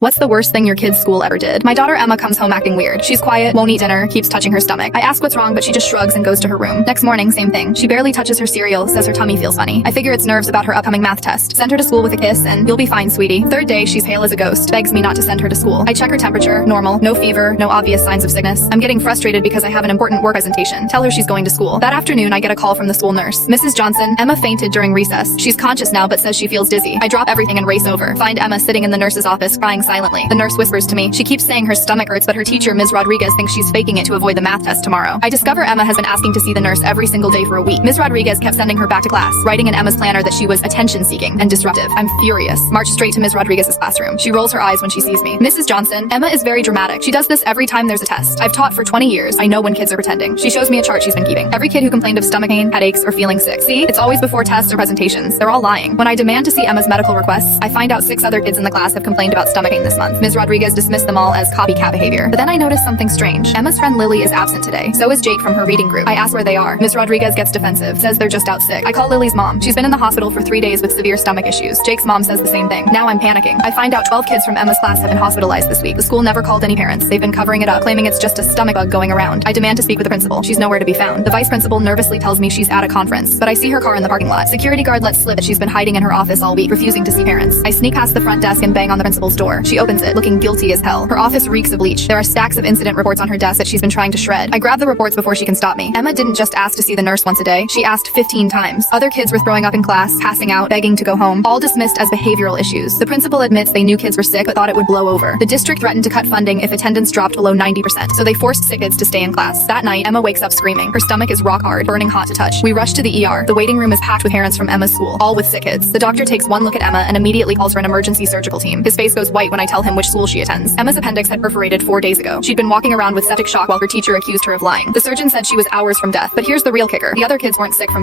What's the worst thing your kid's school ever did? My daughter Emma comes home acting weird. She's quiet, won't eat dinner, keeps touching her stomach. I ask what's wrong, but she just shrugs and goes to her room. Next morning, same thing. She barely touches her cereal, says her tummy feels funny. I figure it's nerves about her upcoming math test. Send her to school with a kiss and you'll be fine, sweetie. Third day, she's pale as a ghost, begs me not to send her to school. I check her temperature, normal, no fever, no obvious signs of sickness. I'm getting frustrated because I have an important work presentation. Tell her she's going to school. That afternoon, I get a call from the school nurse. Mrs. Johnson, Emma fainted during recess. She's conscious now but says she feels dizzy. I drop everything and race over. Find Emma sitting in the nurse's office crying silently. The nurse whispers to me. She keeps saying her stomach hurts, but her teacher, Ms. Rodriguez, thinks she's faking it to avoid the math test tomorrow. I discover Emma has been asking to see the nurse every single day for a week. Ms. Rodriguez kept sending her back to class, writing in Emma's planner that she was attention-seeking and disruptive. I'm furious. March straight to Ms. Rodriguez's classroom. She rolls her eyes when she sees me. Mrs. Johnson, Emma is very dramatic. She does this every time there's a test. I've taught for 20 years. I know when kids are pretending. She shows me a chart she's been keeping. Every kid who complained of stomach pain, headaches, or feeling sick. See? It's always before tests or presentations. They're all lying. When I demand to see Emma's medical requests, I find out 6 other kids in the class have complained about stomach pain this month. Ms. Rodriguez dismissed them all as copycat behavior. But then I notice something strange. Emma's friend Lily is absent today. So is Jake from her reading group. I ask where they are. Ms. Rodriguez gets defensive, says they're just out sick. I call Lily's mom. She's been in the hospital for 3 days with severe stomach issues. Jake's mom says the same thing. Now I'm panicking. I find out 12 kids from Emma's class have been hospitalized this week. The school never called any parents. They've been covering it up, claiming it's just a stomach bug going around. I demand to speak with the principal. She's nowhere to be found. The vice principal nervously tells me she's at a conference, but I see her car in the parking lot. Security guard lets slip that she's been hiding in her office all week, refusing to see parents. I sneak past the front desk and bang on the principal's door. She opens it, looking guilty as hell. Her office reeks of bleach. There are stacks of incident reports on her desk that she's been trying to shred. I grab the reports before she can stop me. Emma didn't just ask to see the nurse once a day. She asked 15 times. Other kids were throwing up in class, passing out, begging to go home, all dismissed as behavioral issues. The principal admits they knew kids were sick but thought it would blow over. The district threatened to cut funding if attendance dropped below 90%, so they forced sick kids to stay in class. That night, Emma wakes up screaming. Her stomach is rock hard, burning hot to touch. We rush to the ER. The waiting room is packed with parents from Emma's school, all with sick kids. The doctor takes one look at Emma and immediately calls for an emergency surgical team. His face goes white when I tell him which school she attends. Emma's appendix had perforated 4 days ago. She'd been walking around with septic shock while her teacher accused her of lying. The surgeon said she was hours from death, but here's the real kicker. The other kids weren't sick from